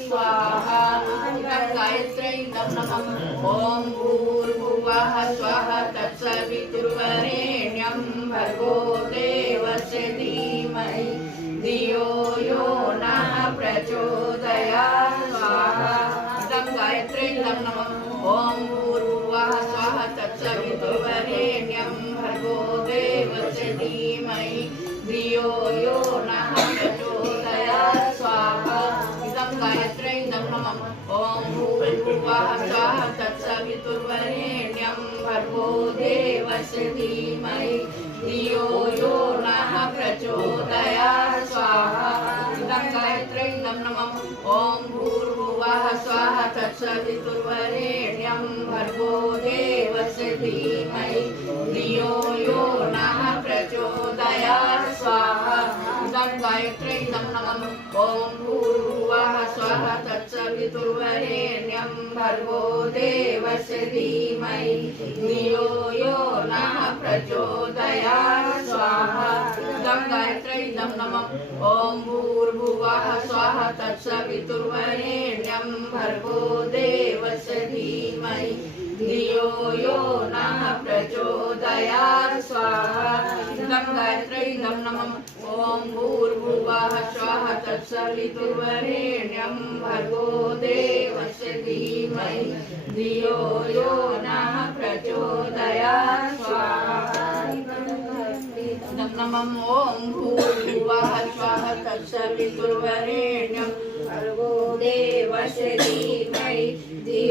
स्वाहा इदं गायत्र्यै नमः ॐ भूर्भुवः स्वः तत्सवितुर्वरेण्यं भर्गो देवस्य धीमहि धियो यो नः प्रचोदयात् स्वाहा इदं गायत्र्यै नमः ॐ भूर्भुवः स्वः तत्सवितुर्वरेण्यं भर्गो देवस्य धीमहि धियो यो नः प्रचोदयात् स्वाहा इदं गायत्र्यै नमः ॐ भूर्भुवः स्वः तत्सवितुर्वरेण्यं भर्गो देवस्य धीमहि धियो यो नः प्रचोदयात् स्वाहा इदं गायत्र्यै नमः ॐ भूर्भुवः स्वः तत्सवितुर्वरेण्यं भर्गो देवस्य धीमहि धियो यो नः प्रचोदयात् स्वाहा इदं गायत्र्यै नमः ॐ भूर्भुवः स्वः तत्सवितुर्वरेण्यं भर्गो देवस्य धीमहि धियो यो नः प्रचोदयात् स्वाहा इदं गायत्र्यै नमः ॐ भूर्भुवः स्वः तत्सवितुर्वरेण्यं भर्गो देवस्य धीमहि धियो यो नः प्रचोदयात् स्वाहा इदं गायत्र्यै नमः ॐ भूर्भुवः स्वः तत्सवितुर्वरेण्यं भर्गो देवस्य धीमहि धियो यो नः प्रचोदयात् स्वाहा नमः ॐ भूर्भुवः स्वः तत्सवितुर्वरेण्यं भर्गो देवस्य धीमहि धियो